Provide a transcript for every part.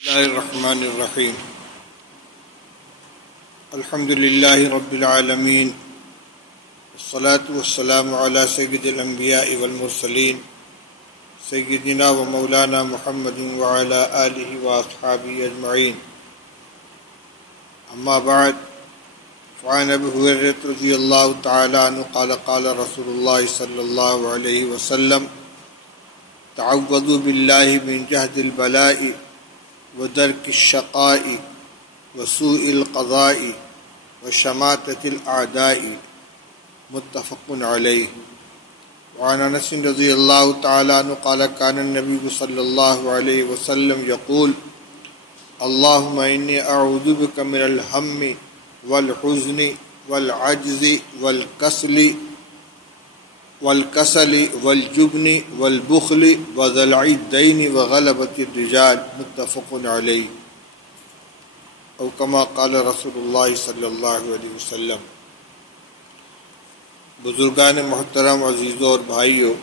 بسم اللہ الرحمن الرحیم الحمد للہ رب العالمین والصلاة والسلام علی سید الانبیاء والمرسلین سیدنا و مولانا محمد وعلی آلہ واصحابہ اجمعین اما بعد فعن ابی ہریرہ رضی اللہ تعالی عنہ قال قال رسول اللہ صلی اللہ علیہ وسلم تعوذوا باللہ من جہد البلاء ودرک الشقاء وسوء القضاء وشماتة الأعداء متفق علیہ. وعن انس رضی اللہ تعالی عنہ قال كان النبي صلی اللہ علیہ وسلم يقول اللهم انی اعوذ بک من الهم والحزن والعجز والکسل والجبن والبخل وضلع الدین وغلبۃ الرجال متفق علیہ او کما قال رسول اللہ صلی اللہ علیہ وسلم. بزرگان محترم، عزیزوں اور بھائیوں،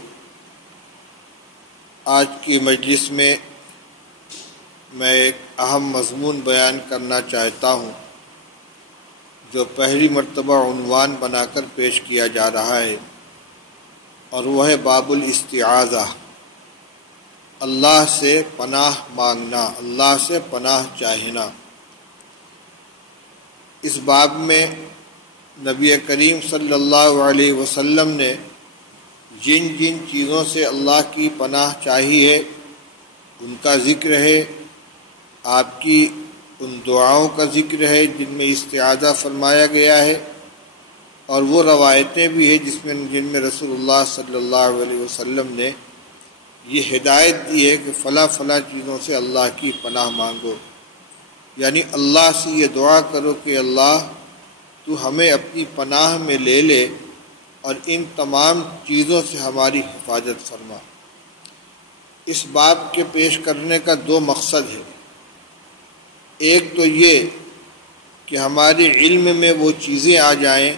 آج کی مجلس میں ایک اہم مضمون بیان کرنا چاہتا ہوں جو پہلی مرتبہ عنوان بنا کر پیش کیا جا رہا ہے، اور وہ ہے باب الاستعاذہ، اللہ سے پناہ مانگنا، اللہ سے پناہ چاہنا. اس باب میں نبی کریم صلی اللہ علیہ وسلم نے جن جن چیزوں سے اللہ کی پناہ چاہی ہے ان کا ذکر ہے، آپ کی ان دعاؤں کا ذکر ہے جن میں استعاذہ فرمایا گیا ہے، اور وہ روایتیں بھی ہیں جن میں رسول اللہ صلی اللہ علیہ وسلم نے یہ ہدایت دی ہے کہ فلاں فلاں چیزوں سے اللہ کی پناہ مانگو، یعنی اللہ سے یہ دعا کرو کہ اللہ تو ہمیں اپنی پناہ میں لے لے اور ان تمام چیزوں سے ہماری حفاظت فرما. اس باب کے پیش کرنے کا دو مقصد ہے. ایک تو یہ کہ ہمارے علم میں وہ چیزیں آ جائیں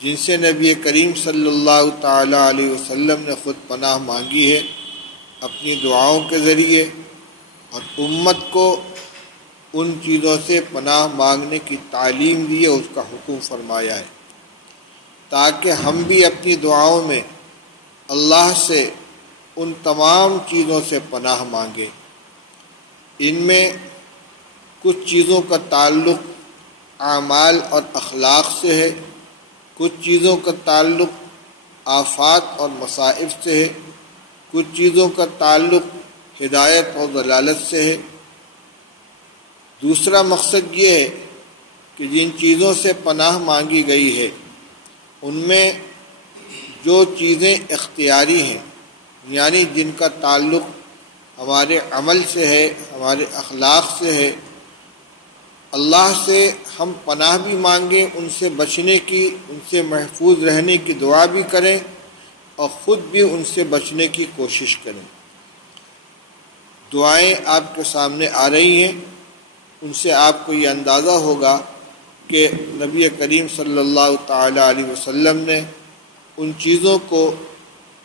جن سے نبی کریم صلی اللہ تعالی علیہ وسلم نے خود پناہ مانگی ہے اپنی دعاؤں کے ذریعے، اور امت کو ان چیزوں سے پناہ مانگنے کی تعلیم دی ہے، اس کا حکم فرمایا ہے، تاکہ ہم بھی اپنی دعاؤں میں اللہ سے ان تمام چیزوں سے پناہ مانگیں. ان میں کچھ چیزوں کا تعلق اعمال اور اخلاق سے ہے، کچھ چیزوں کا تعلق آفات اور مصائب سے ہے، کچھ چیزوں کا تعلق ہدایت اور ضلالت سے ہے. دوسرا مقصد یہ ہے کہ جن چیزوں سے پناہ مانگی گئی ہے ان میں جو چیزیں اختیاری ہیں، یعنی جن کا تعلق ہمارے عمل سے ہے، ہمارے اخلاق سے ہے، اللہ سے ہم پناہ بھی مانگیں، ان سے بچنے کی، ان سے محفوظ رہنے کی دعا بھی کریں، اور خود بھی ان سے بچنے کی کوشش کریں. دعائیں آپ کے سامنے آ رہی ہیں، ان سے آپ کو یہ اندازہ ہوگا کہ نبی کریم صلی اللہ تعالی علیہ وسلم نے ان چیزوں کو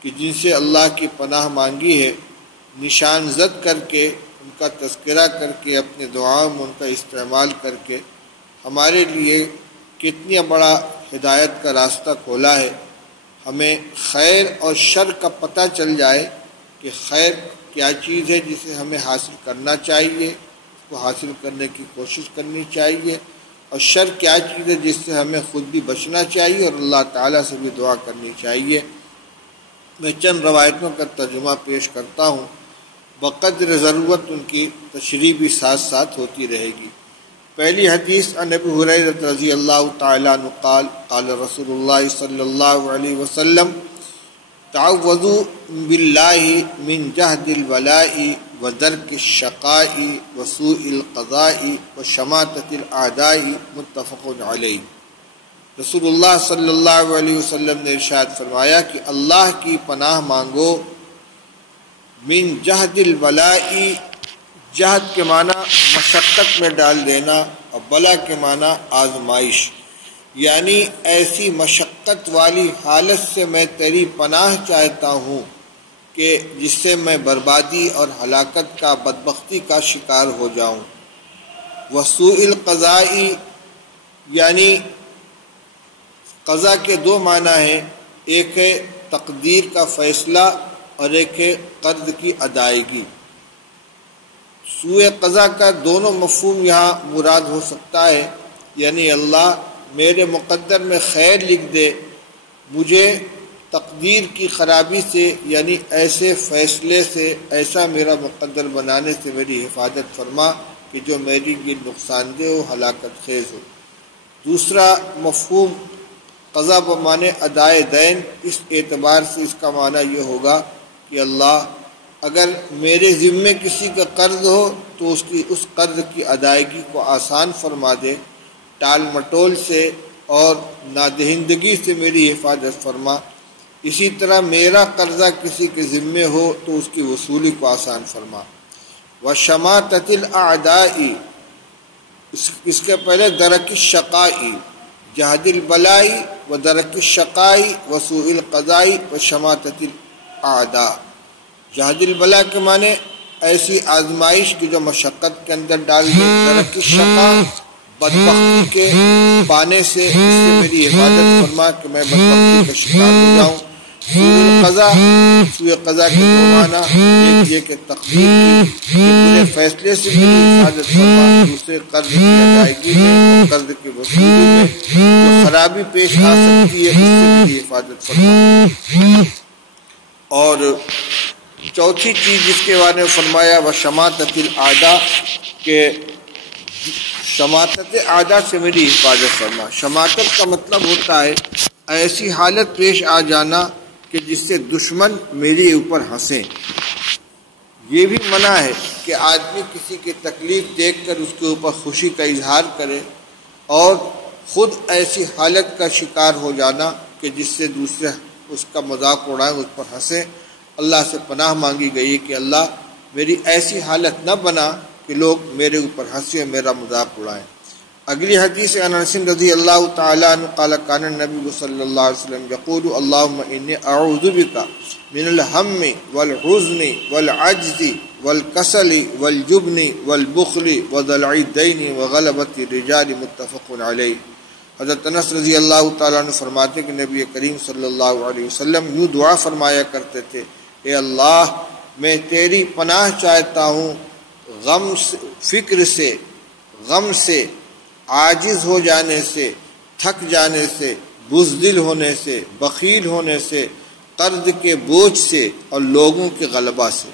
کہ جن سے اللہ کی پناہ مانگی ہے نشان زد کر کے، ان کا تذکرہ کر کے، اپنے دعاؤں میں ان کا استعمال کر کے ہمارے لیے کتنا بڑا ہدایت کا راستہ کھولا ہے. ہمیں خیر اور شر کا پتہ چل جائے کہ خیر کیا چیز ہے جسے ہمیں حاصل کرنا چاہیے، اس کو حاصل کرنے کی کوشش کرنی چاہیے، اور شر کیا چیز ہے جس سے ہمیں خود بھی بچنا چاہیے اور اللہ تعالیٰ سے بھی دعا کرنی چاہیے. میں چند روایتوں کا ترجمہ پیش کرتا ہوں، بقدر ضرورت ان کی تشریح بھی ساتھ ساتھ ہوتی رہے گی. پہلی حدیث عن ابی ہریرہ رضی اللہ تعالی عنہ قال قال رسول اللہ صلی اللہ علیہ وسلم تعوذوا باللہ من جہد البلاء ودرک الشقاء وسوء القضاء وشماتة الاعداء متفق علیہ. رسول اللہ صلی اللہ علیہ وسلم نے ارشاد فرمایا کہ اللہ کی پناہ مانگو من جہد البلاء، جہد کے معنی مشقت میں ڈال دینا، اور بلا کے معنی آزمائش، یعنی ایسی مشقت والی حالت سے میں تیری پناہ چاہتا ہوں کہ جس سے میں بربادی اور ہلاکت کا بدبختی کا شکار ہو جاؤں۔ وسوء القضاء یعنی قضا کے دو معنی ہیں، ایک ہے تقدیر کا فیصلہ اور ایک ہے قرض کی ادائیگی۔ سوء قضا کا دونوں مفہوم یہاں مراد ہو سکتا ہے، یعنی اللہ میرے مقدر میں خیر لکھ دے، مجھے تقدیر کی خرابی سے یعنی ایسے فیصلے سے، ایسا میرا مقدر بنانے سے میری حفاظت فرما کہ جو میری لیے نقصان دہ ہو، ہلاکت خیز ہو۔ دوسرا مفہوم قضا بمعنی ادائے دین، اس اعتبار سے اس کا معنی یہ ہوگا کہ اللہ اگر میرے ذمے کسی کا قرض ہو تو اس قرض کی ادائیگی کو آسان فرما دے، ٹال مٹول سے اور نادہندگی سے میری حفاظت فرما۔ اسی طرح میرا قرضہ کسی کے ذمے ہو تو اس کی وصولی کو آسان فرما۔ وشماتۃ الاعداء، اس کے پہلے درک الشقاء، جہد البلاء و درک الشقاء وسوء القضاء وشماتۃ الاعداء۔ جہد البلاء کے معنی ایسی آزمائش کی جو مشقت کے اندر ڈال دے، درک الشقاء بدبختی کے پانے سے اس سے میری حفاظت فرما کہ میں بدبختی کا شکار ہو جاؤں۔ سوء قضا کے دو معنی، ایک یہ کہ تقدیر کے برے فیصلے سے میری حفاظت فرما، دوسرے قرض کی ادائیگی میں اور قرض کی وصولی میں جو خرابی پیش آ سکتی ہے اس سے میری حفاظت فرما۔ اور چوتھی چیز جس کے بارے میں فرمایا وہ شماتۃ الاعداء، کہ شماتت اعداء سے میری حفاظت فرما۔ شماتت کا مطلب ہوتا ہے ایسی حالت پیش آ جانا کہ جس سے دشمن میرے اوپر ہنسیں۔ یہ بھی منع ہے کہ آدمی کسی کی تکلیف دیکھ کر اس کے اوپر خوشی کا اظہار کرے اور خود ایسی حالت کا شکار ہو جانا کہ جس سے دوسرے اس کا مذاق اڑائیں، اس پر ہنسیں۔ اللہ سے پناہ مانگی گئی کہ اللہ میری ایسی حالت نہ بنا کہ لوگ میرے اوپر ہنسیں اور میرا مذاق اڑائیں۔ اگلی حدیث انس رضی اللہ تعالیٰ عنہ قال کان النبی صلی اللہ علیہ وسلم یقول اللہم انی اعوذ بک من الہم والحزن والعجز والکسل والجبن والبخل وضلع الدین وغلبۃ الرجال، متفق علیہ۔ حضرت انس رضی اللہ تعالیٰ عنہ فرماتے کہ نبی کریم صلی اللہ علیہ وسلم یوں دعا فرمایا کرتے تھے، اے اللہ میں تیری پناہ چاہتا ہوں فکر سے، غم سے، عاجز ہو جانے سے، تھک جانے سے، بزدل ہونے سے، بخیل ہونے سے، قرض کے بوجھ سے اور لوگوں کے غلبہ سے۔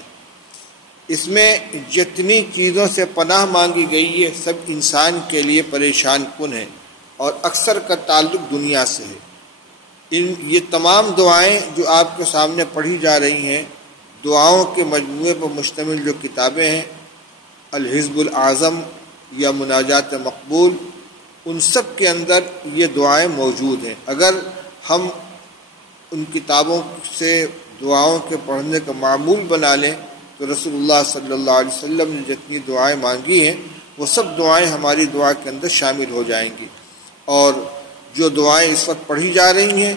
اس میں جتنی چیزوں سے پناہ مانگی گئی ہے سب انسان کے لیے پریشان کن ہے اور اکثر کا تعلق دنیا سے ہے۔ یہ تمام دعائیں جو آپ کے سامنے پڑھی جا رہی ہیں، دعاؤں کے مجموعے پر مشتمل جو کتابیں ہیں، الحزب الاعظم یا مناجات مقبول، ان سب کے اندر یہ دعائیں موجود ہیں۔ اگر ہم ان کتابوں سے دعاؤں کے پڑھنے کا معمول بنا لیں تو رسول اللہ صلی اللہ علیہ وسلم نے جتنی دعائیں مانگی ہیں وہ سب دعائیں ہماری دعا کے اندر شامل ہو جائیں گی۔ اور جو دعائیں اس وقت پڑھی جا رہی ہیں،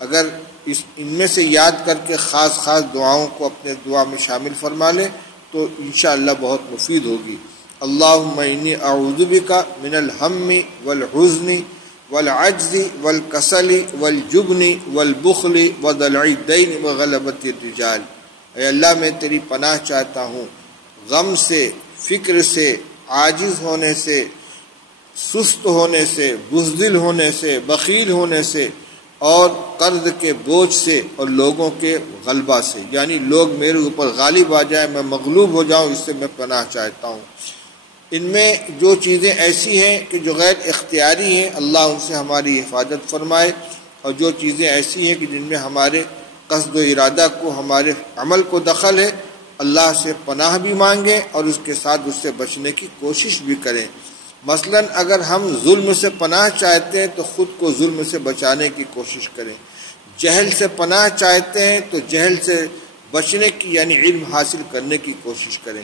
اگر ان میں سے یاد کر کے خاص دعاؤں کو اپنے دعا میں شامل فرما لیں تو انشاءاللہ بہت مفید ہوگی۔ اللہم انی اعوذ بک من الہم والحزن والعجز والکسل والجبن والبخل وضلع الدین وغلبۃ الرجال۔ اے اللہ میں تیری پناہ چاہتا ہوں غم سے، فکر سے، عاجز ہونے سے، سست ہونے سے، بزدل ہونے سے، بخیل ہونے سے اور قرض کے بوجھ سے اور لوگوں کے غلبہ سے، یعنی لوگ میرے اوپر غالب آ جائیں، میں مغلوب ہو جاؤں، اس سے میں پناہ چاہتا ہوں۔ ان میں جو چیزیں ایسی ہیں کہ جو غیر اختیاری ہیں اللہ ان سے ہماری حفاظت فرمائے، اور جو چیزیں ایسی ہیں کہ جن میں ہمارے قصد و ارادہ کو، ہمارے عمل کو دخل ہے، اللہ سے پناہ بھی مانگیں اور اس کے ساتھ اس سے بچنے کی کوشش بھی کریں۔ مثلا اگر ہم ظلم سے پناہ چاہتے ہیں تو خود کو ظلم سے بچانے کی کوشش کریں، جہل سے پناہ چاہتے ہیں تو جہل سے بچنے کی یعنی علم حاصل کرنے کی کوشش کریں۔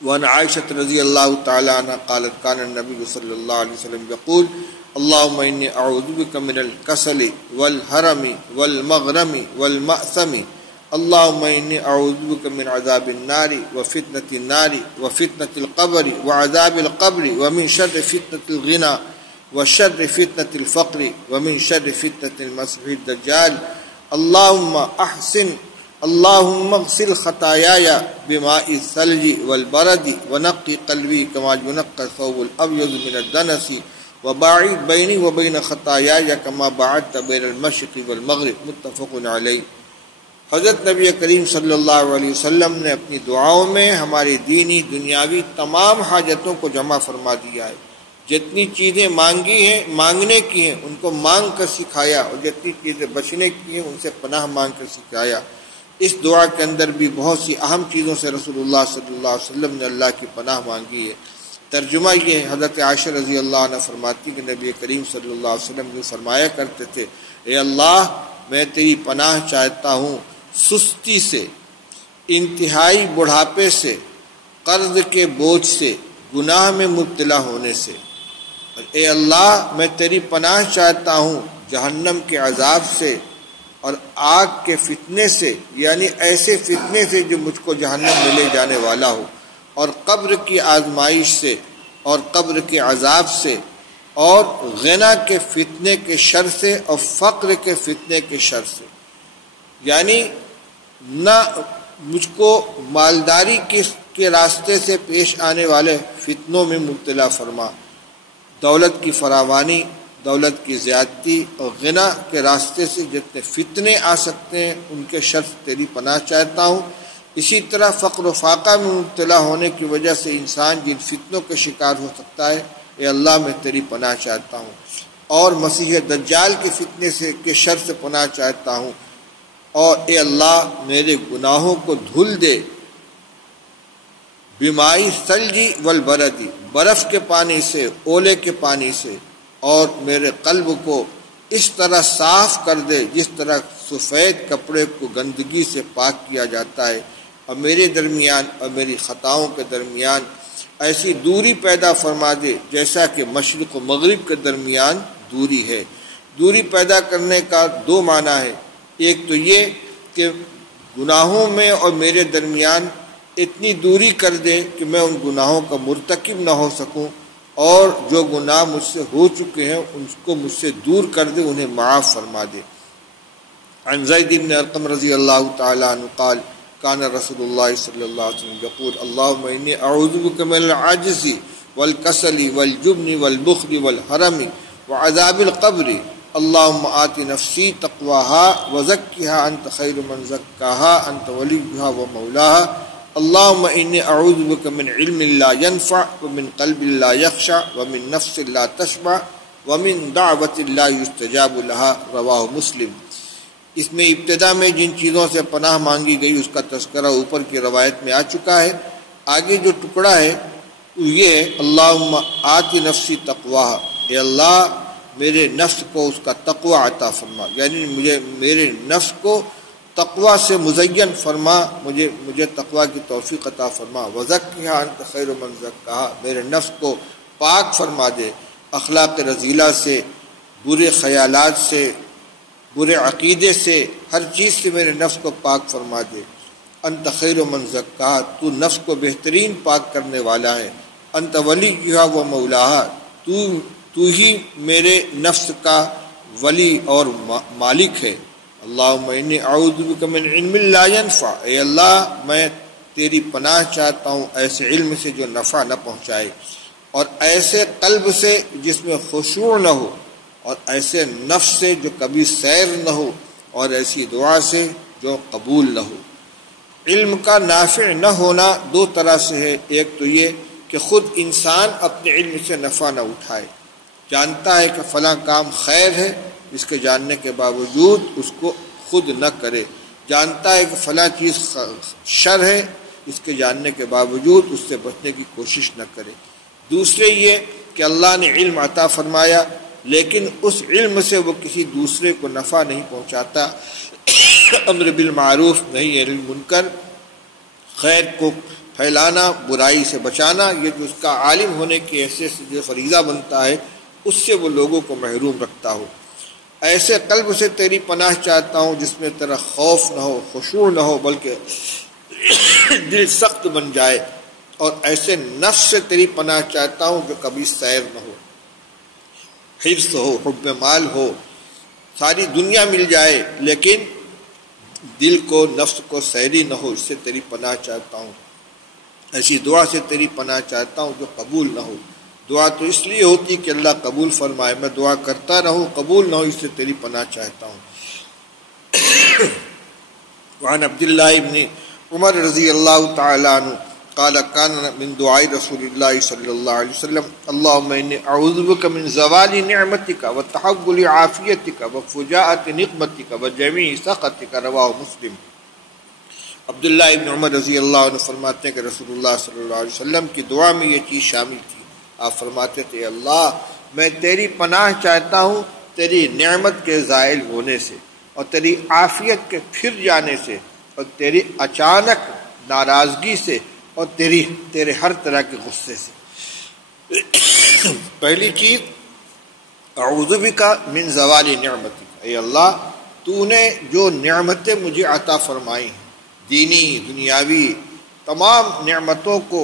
وعن عائشہ رضی اللہ تعالی عنہ قالت کان النبی صلی اللہ علیہ وسلم یقول اللہم انی اعوذ بک من الکسل والحرم والمغرم والمأثم اللهم إني أعوذ بك من عذاب النار وفتنة النار وفتنة القبر وعذاب القبر ومن شر فتنة الغنى وشر فتنة الفقر ومن شر فتنة المسيح الدجال اللهم اغسل خطاياي بماء الثلج والبرد ونقي قلبي كما ينقى الثوب الأبيض من الدنس وباعد بيني وبين خطاياي كما باعدت بين المشرق والمغرب متفق علیہ۔ حضرت نبی کریم صلی اللہ علیہ وسلم نے اپنی دعاؤں میں ہماری دینی دنیاوی تمام حاجتوں کو جمع فرما دیا ہے۔ جتنی چیزیں مانگی ہیں مانگنے کی ہیں ان کو مانگ کر سکھایا، اور جتنی چیزیں بچنے کی ہیں ان سے پناہ مانگ کر سکھایا۔ اس دعا کے اندر بھی بہت سی اہم چیزوں سے رسول اللہ صلی اللہ علیہ وسلم نے اللہ کی پناہ مانگی ہے۔ ترجمہ یہ ہے، حضرت عائشہ رضی اللہ عنہ فرماتی کہ نبی کریم صلی اللہ علیہ وسلم جو فرمایا کرتے تھے، اے اللہ میں تیری پناہ چاہتا ہوں سستی سے، انتہائی بڑھاپے سے، قرض کے بوجھ سے، گناہ میں مبتلا ہونے سے، اور اے اللہ میں تیری پناہ چاہتا ہوں جہنم کے عذاب سے اور آگ کے فتنے سے، یعنی ایسے فتنے سے جو مجھ کو جہنم میں لے جانے والا ہو، اور قبر کی آزمائش سے اور قبر کے عذاب سے، اور غنا کے فتنے کے شر سے اور فقر کے فتنے کے شر سے، یعنی نہ مجھ کو مالداری کے راستے سے پیش آنے والے فتنوں میں مبتلا فرما، دولت کی فراوانی، دولت کی زیادتی اور غنا کے راستے سے جتنے فتنے آ سکتے ہیں ان کے شر سے تیری پناہ چاہتا ہوں۔ اسی طرح فقر و فاقہ میں مبتلا ہونے کی وجہ سے انسان جن فتنوں کے شکار ہو سکتا ہے، اے اللہ میں تیری پناہ چاہتا ہوں، اور مسیح دجال کے فتنے سے کے شر سے پناہ چاہتا ہوں، اور اے اللہ میرے گناہوں کو دھل دے بمائی ثلجی والبردی، برف کے پانی سے، اولے کے پانی سے، اور میرے قلب کو اس طرح صاف کر دے جس طرح سفید کپڑے کو گندگی سے پاک کیا جاتا ہے، اور میرے درمیان اور میری خطاؤں کے درمیان ایسی دوری پیدا فرما دے جیسا کہ مشرق و مغرب کے درمیان دوری ہے۔ دوری پیدا کرنے کا دو معنی ہے، ایک تو یہ کہ گناہوں میں اور میرے درمیان اتنی دوری کر دے کہ میں ان گناہوں کا مرتکب نہ ہو سکوں، اور جو گناہ مجھ سے ہو چکے ہیں ان کو مجھ سے دور کر دے، انہیں معاف فرما دے۔ عن زید بن ارقم رضی اللہ تعالی عنہ قال کان رسول اللہ صلی اللہ علیہ وسلم یقول اللہم انی اعوذ بک من العجز والکسل والجبن والبخل والحرم وعذاب القبر اللہم آت نفسی تقواها وزکها انت خیر من زکاها انت ولیها ومولاها اللہم انی اعوذ بک من علم لا ينفع ومن قلب لا يخشع ومن نفس لا تشبع ومن دعوت لا يستجاب لها رواہ مسلم۔ اس میں ابتدا میں جن چیزوں سے پناہ مانگی گئی اس کا تذکرہ اوپر کی روایت میں آ چکا ہے۔ آگے جو ٹکڑا ہے وہ یہ ہے اللہم آت نفسی تقواها، اے اللہ میرے نفس کو اس کا تقوی عطا فرما، یعنی میرے نفس کو تقوی سے مزین فرما، مجھے تقوی کی توفیق عطا فرما، وزکھا انت خیر من زکھا، میرے نفس کو پاک فرما دے اخلاق رذیلہ سے، برے خیالات سے، برے عقیدے سے، ہر چیز سے میرے نفس کو پاک فرما دے۔ انت خیر من زکھا، تو نفس کو بہترین پاک کرنے والا ہے، انت ولیھا و مولاھا، تو ہی میرے نفس کا ولی اور مالک ہے۔ اللہم انی اعوذ بک من علم لا ينفع، اے اللہ میں تیری پناہ چاہتا ہوں ایسے علم سے جو نفع نہ پہنچائے، اور ایسے قلب سے جس میں خشوع نہ ہو، اور ایسے نفس سے جو کبھی سیر نہ ہو، اور ایسی دعا سے جو قبول نہ ہو۔ علم کا نافع نہ ہونا دو طرح سے ہے، ایک تو یہ کہ خود انسان اپنے علم سے نفع نہ اٹھائے، جانتا ہے کہ فلاں کام خیر ہے، اس کے جاننے کے باوجود اس کو خود نہ کرے، جانتا ہے کہ فلاں چیز شر ہے، اس کے جاننے کے باوجود اس سے بچنے کی کوشش نہ کرے۔ دوسرے یہ کہ اللہ نے علم عطا فرمایا لیکن اس علم سے وہ کسی دوسرے کو نفع نہیں پہنچاتا، امر بالمعروف نہیں عن المنکر، خیر کو پھیلانا، برائی سے بچانا، یہ جو اس کا عالم ہونے کی حیثیت سے جو فریضہ بنتا ہے اس سے وہ لوگوں کو محروم رکھتا ہو۔ ایسے قلب سے تیری پناہ چاہتا ہوں جس میں تیرا خوف نہ ہو، خشوع نہ ہو، بلکہ دل سخت بن جائے، اور ایسے نفس سے تیری پناہ چاہتا ہوں جو کبھی سیر نہ ہو، حرص ہو، حب مال ہو، ساری دنیا مل جائے لیکن دل کو، نفس کو سیری نہ ہو، اس سے تیری پناہ چاہتا ہوں۔ ایسی دعا سے تیری پناہ چاہتا ہوں جو قبول نہ ہو۔ دعا تو اس لیے ہوتی کہ اللہ قبول فرمائے، میں دعا کرتا رہوں قبول نہ ہو، اس سے تیری پناہ چاہتا ہوں۔ وعن عبداللہ ابن عمر رضی اللہ تعالی عنہ قال كان من دعاء رسول الله صلی اللہ علیہ وسلم اللهم انی اعوذ بک من زوال نعمتک وتحول عافیتک وفجاءة نقمتک وجمیع سخطک، رواہ مسلم۔ عبداللہ ابن عمر رضی اللہ عنہ فرماتے ہیں کہ رسول اللہ صلی اللہ علیہ وسلم کی دعا میں یہ چیز شامل تھی۔ آپ فرماتے تھے اللہ میں تیری پناہ چاہتا ہوں تیری نعمت کے زائل ہونے سے، اور تیری عافیت کے پھر جانے سے، اور تیری اچانک ناراضگی سے، اور تیرے ہر طرح کے غصے سے۔ پہلی چیز اعوذ بک من زوال نعمتک، اے اللہ تو نے جو نعمتیں مجھے عطا فرمائی ہیں، دینی دنیاوی تمام نعمتوں کو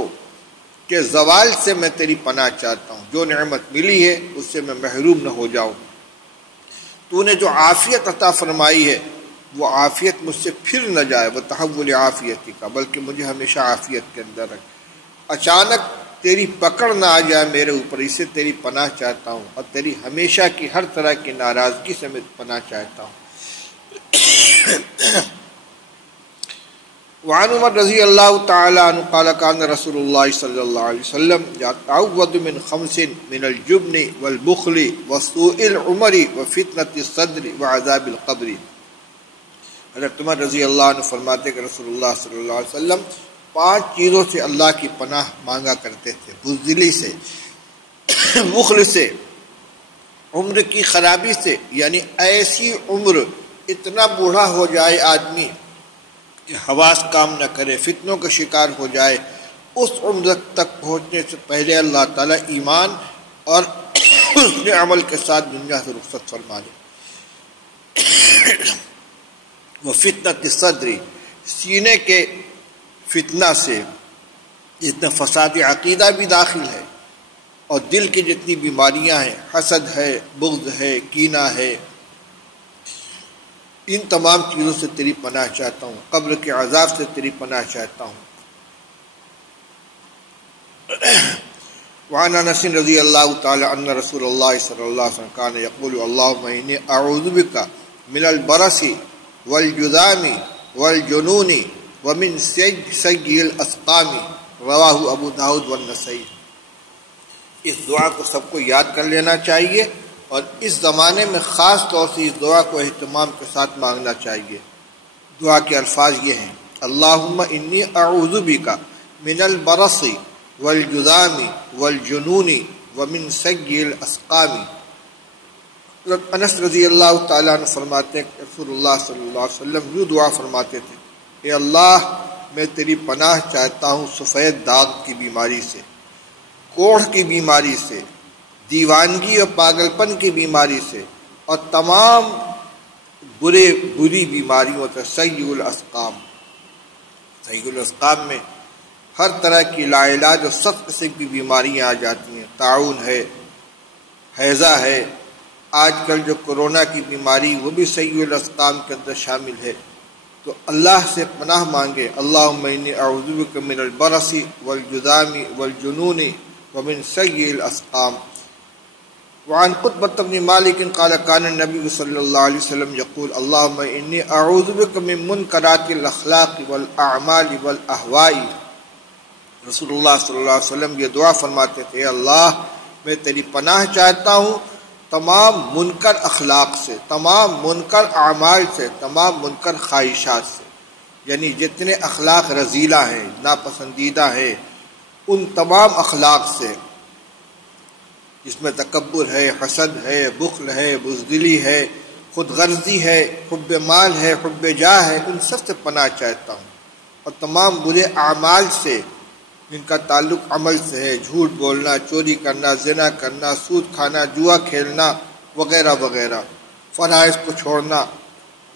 کے زوال سے میں تیری پناہ چاہتا ہوں۔ جو نعمت ملی ہے اس سے میں محروم نہ ہو جاؤں۔ تو نے جو عافیت عطا فرمائی ہے وہ عافیت مجھ سے پھر نہ جائے، وہ تحول عافیتی کا، بلکہ مجھے ہمیشہ عافیت کے اندر رکھ، اچانک تیری پکڑ نہ آ جائے میرے اوپر، اس سے تیری پناہ چاہتا ہوں، اور تیری ہمیشہ کی ہر طرح کی ناراضگی سے میں پناہ چاہتا ہوں۔ وعن عمر رضی اللہ تعالی عنہ قال كان رسول اللہ صلی اللہ علیہ وسلم يتعوذ من خمس من الجبن والبخل وسوء العمر وفتنة الصدر وعذاب القبر۔ حضرت عمر رضی اللہ عنہ فرماتے کہ رسول اللہ صلی اللہ علیہ وسلم 5 چیزوں سے اللہ کی پناہ مانگا کرتے تھے، بزدلی سے، بخل سے، عمر کی خرابی سے، یعنی ایسی عمر اتنا بوڑھا ہو جائے آدمی کہ حواس کام نہ کرے، فتنوں کا شکار ہو جائے، اس عمر تک پہنچنے سے پہلے اللہ تعالیٰ ایمان اور حسن عمل کے ساتھ دنیا سے رخصت فرما دے۔ وہ فتنۃ الصدر، سینے کے فتنہ سے، جتنا فساد عقیدہ بھی داخل ہے، اور دل کی جتنی بیماریاں ہیں، حسد ہے، بغض ہے، کینہ ہے، ان تمام چیزوں سے تیری پناہ چاہتا ہوں۔ قبر کے عذاب سے تیری پناہ چاہتا ہوں۔ وعن انس رضی اللہ تعالی عنہ رسول اللہ صلی اللہ علیہ وسلم کان یقول اللہم انی اعوذ بک من البرص والجذام والجنون ومن سیء الاسقام، رواہ ابو داؤد والنسائی۔ اس دعا کو سب کو یاد کر لینا چاہیے، اور اس زمانے میں خاص طور سے اس دعا کو اہتمام کے ساتھ مانگنا چاہیے۔ دعا کے الفاظ یہ ہیں: اللہم انی اعوذ بک من البرص والجذام والجنون ومن سیء الاسقام۔ انس رضی اللہ تعالیٰ عنہ فرماتے ہیں کہ رسول اللہ صلی اللہ علیہ وسلم یوں دعا فرماتے تھے: اے اللہ میں تیری پناہ چاہتا ہوں سفید داغ کی بیماری سے، کوڑھ کی بیماری سے، دیوانگی اور پاگل پن کی بیماری سے، اور تمام بری بیماریوں سے۔ سیء الاسقام، سیء الاسقام میں ہر طرح کی لا علاج اور سخت قسم کی بیماریاں آ جاتی ہیں، طاعون ہے، ہیضہ ہے، آج کل جو کورونا کی بیماری وہ بھی سیء الاسقام کے اندر شامل ہے۔ تو اللہ سے پناہ مانگے: اللہم انی اعوذ بک من البرص والجذام والجنون ومن سیء الاسقام۔ وعن قطبة بن مالک قال كان النبی صلی اللہ علیہ وسلم یقول اللہم انی اعوذ بک من منکرات الاخلاق والاعمال والاہواء۔ رسول اللہ صلی اللہ علیہ وسلم یہ دعا فرماتے تھے: اللہ میں تیری پناہ چاہتا ہوں تمام منکر اخلاق سے، تمام منکر اعمال سے، تمام منکر خواہشات سے، یعنی جتنے اخلاق رذیلہ ہیں، ناپسندیدہ ہیں، ان تمام اخلاق سے، جس میں تکبر ہے، حسد ہے، بخل ہے، بزدلی ہے، خود غرضی ہے، حب مال ہے، حب جاہ ہے، ان سب سے پناہ چاہتا ہوں، اور تمام برے اعمال سے جن کا تعلق عمل سے ہے، جھوٹ بولنا، چوری کرنا، زنا کرنا، سود کھانا، جوا کھیلنا وغیرہ وغیرہ، فرائض کو چھوڑنا،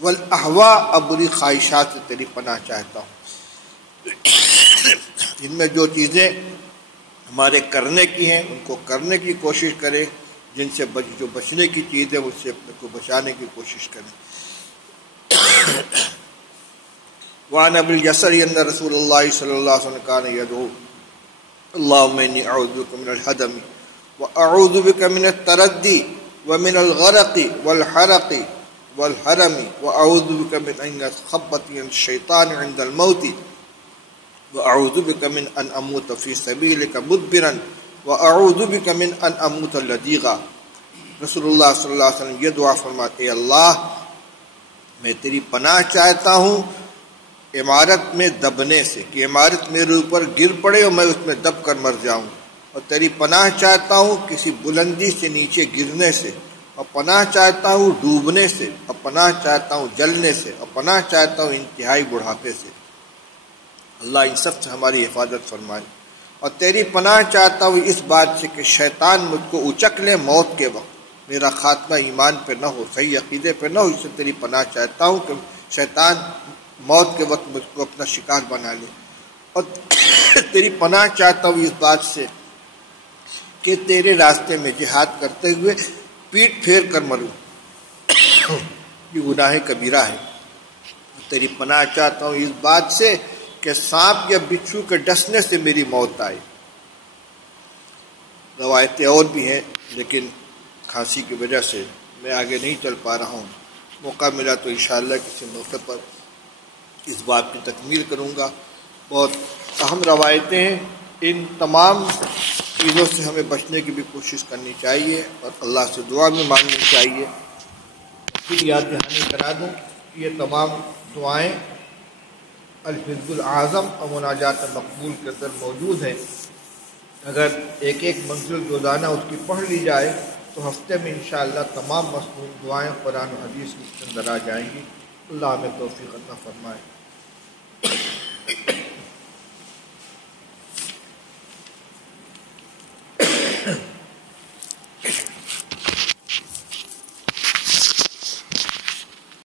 والاہواء اب بری خواہشات سے تیری پناہ چاہتا ہوں۔ ان میں جو چیزیں ہمارے کرنے کی ہیں ان کو کرنے کی کوشش کریں، جن سے جو بچنے کی چیز ہے اس سے اپنے کو بچانے کی کوشش کریں۔ وعن ابی الیسر ان رسول اللہ صلی اللہ علیہ وسلم کان یدعو اللهم انی اعوذ بک من الحدم واعوذ بک من التردی ومن الغرق والحرق والحرم واعوذ بک من ان يتخبطني الشیطان عند الموت واعوذ بک من ان اموت فی سبیلک مدبرا واعوذ بک من ان اموت لدیغا۔ رسول اللہ صلی اللہ علیہ وسلم یہ دعا فرماتے، اے اللہ میں تیری پناہ چاہتا ہوں عمارت میں دبنے سے، کہ عمارت میرے اوپر گر پڑے اور میں اس میں دب کر مر جاؤں، اور تیری پناہ چاہتا ہوں کسی بلندی سے نیچے گرنے سے، اور پناہ چاہتا ہوں ڈوبنے سے، اور پناہ چاہتا ہوں جلنے سے، اور پناہ چاہتا ہوں انتہائی بڑھاپے سے۔ اللہ ان سب سے ہماری حفاظت فرمائے۔ اور تیری پناہ چاہتا ہوں اس بات سے کہ شیطان مجھ کو اچک لے موت کے وقت، میرا خاتمہ ایمان پہ نہ ہو، صحیح عقیدے پہ نہ ہو، اس سے تیری پناہ چاہتا ہوں کہ شیطان موت کے وقت مجھ کو اپنا شکار بنا لے۔ اور تیری پناہ چاہتا ہوں اس بات سے کہ تیرے راستے میں جہاد کرتے ہوئے پیٹ پھیر کر مروں، یہ گناہ کبیرہ ہے۔ تیری پناہ چاہتا ہوں اس بات سے کہ سانپ یا بچھو کے ڈسنے سے میری موت آئے۔ روایتیں اور بھی ہیں لیکن کھانسی کی وجہ سے میں آگے نہیں چل پا رہا ہوں، موقع ملا تو انشاءاللہ کسی موقع پر اس بات کی تکمیل کروں گا۔ بہت اہم روایتیں ہیں، ان تمام چیزوں سے ہمیں بچنے کی بھی کوشش کرنی چاہیے اور اللہ سے دعا بھی مانگنی چاہیے۔ پھر یاد دہانی کرا دوں کہ یہ تمام دعائیں الحزب الاعظم اور مناجات مقبول کے اندر موجود ہیں۔ اگر ایک ایک منزل روزانہ اس کی پڑھ لی جائے تو ہفتے میں انشاءاللہ تمام مصنون دعائیں قرآن و حدیث اس کے اندر آ جائیں گی۔ اللہ ہمیں توفیق عطا فرمائے۔